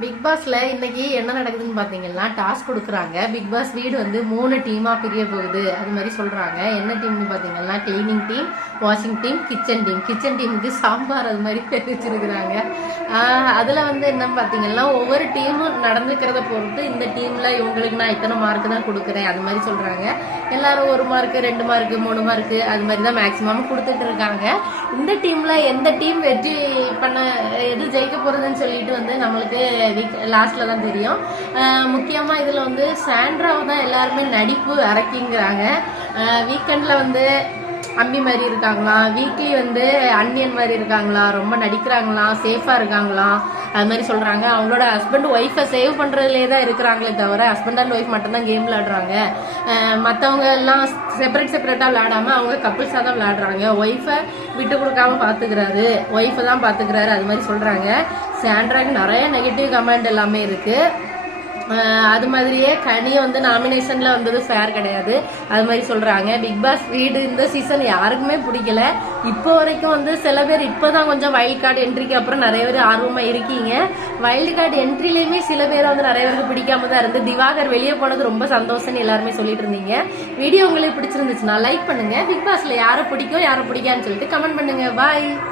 Big பாஸ்ல இன்னைக்கு என்ன நடக்குதுன்னு பாத்தீங்கன்னா டாஸ்க் கொடுக்குறாங்க. பிக் பாஸ் வீடு வந்து 3 டீமா பிரிய போகுது அது மாதிரி சொல்றாங்க. என்ன டீம்னு பாத்தீங்கன்னா cleaning team, washing team, kitchen team. Kitchen டீமுக்கு சாம்பார் அது மாதிரி தெரிவிச்சிருக்கிறாங்க. அதுல வந்து என்னன்னு பாத்தீங்கன்னா ஒவ்வொரு டீமும் நடந்துக்கிறத பொறுத்து இந்த டீம்ல இவங்களுக்கு நான் இத்தனை மார்க் தான் கொடுக்குறேன் அது மாதிரி சொல்றாங்க. எல்லாரும் 1 மார்க் 2 மார்க் 3 மார்க் அது மாதிரி தான் மேக்சிமம் கொடுத்துட்டு இருக்காங்க. இந்த டீம்ல எந்த டீம் வெற்றி பண்ண எது ஜெயிக்க போறதுன்னு சொல்லிட்டு வந்து நம்மளுக்கு லாஸ்ட்ல தான் தெரியும். முக்கியமா இதுல வந்து சாண்ட்ராவை தான் எல்லாருமே நடிப்பு அரக்கிங்கிறாங்க. வீக்கெண்ட்ல வந்து அம்மி மாதிரி இருக்காங்களாம், வீக்லி வந்து அன்னியன் மாதிரி இருக்காங்களா, ரொம்ப நடிக்கிறாங்களாம், சேஃபா இருக்காங்களாம் அது மாதிரி சொல்றாங்க. அவங்களோட ஹஸ்பண்ட் ஒய்ஃபை சேவ் பண்றதுலே தான் இருக்கிறாங்களே தவிர ஹஸ்பண்ட் அண்ட் ஒய்ஃப் மட்டும் தான் கேம் விளையாடுறாங்க. மற்றவங்க எல்லாம் செப்பரேட்டா விளையாடாம அவங்க கப்பிள்ஸா தான் விளையாடுறாங்க. ஒய்ஃபை விட்டு கொடுக்காம பாத்துக்கிறாரு, ஒய்ஃபை தான் பாத்துக்கிறாரு அது மாதிரி சொல்றாங்க. சாண்ட்ராக்கு நிறைய நெகட்டிவ் கமெண்ட் எல்லாமே இருக்கு. அது மாதிரியே கனியை வந்து நாமினேஷன்ல வந்தது ஃபேர் கிடையாது அது மாதிரி சொல்றாங்க. பிக் பாஸ் வீடு இந்த சீசன் யாருக்குமே பிடிக்கல. இப்போ வரைக்கும் வந்து சில பேர் இப்போதான் கொஞ்சம் வைல்ட் கார்டு என்ட்ரிக்கு அப்புறம் நிறைய பேர் ஆர்வமா இருக்கீங்க. வைல்டு கார்டு என்ட்ரிலையுமே சில பேர் வந்து நிறைய பேருக்கு பிடிக்காம தான் இருந்து திவாகர் வெளியே போனது ரொம்ப சந்தோஷம்னு எல்லாருமே சொல்லிட்டு இருந்தீங்க. வீடியோ உங்களுக்கு பிடிச்சிருந்துச்சுன்னா லைக் பண்ணுங்க. பிக் பாஸ்ல யாரை பிடிக்கும் யாரை பிடிக்கான்னு சொல்லிட்டு கமெண்ட் பண்ணுங்க. பாய்.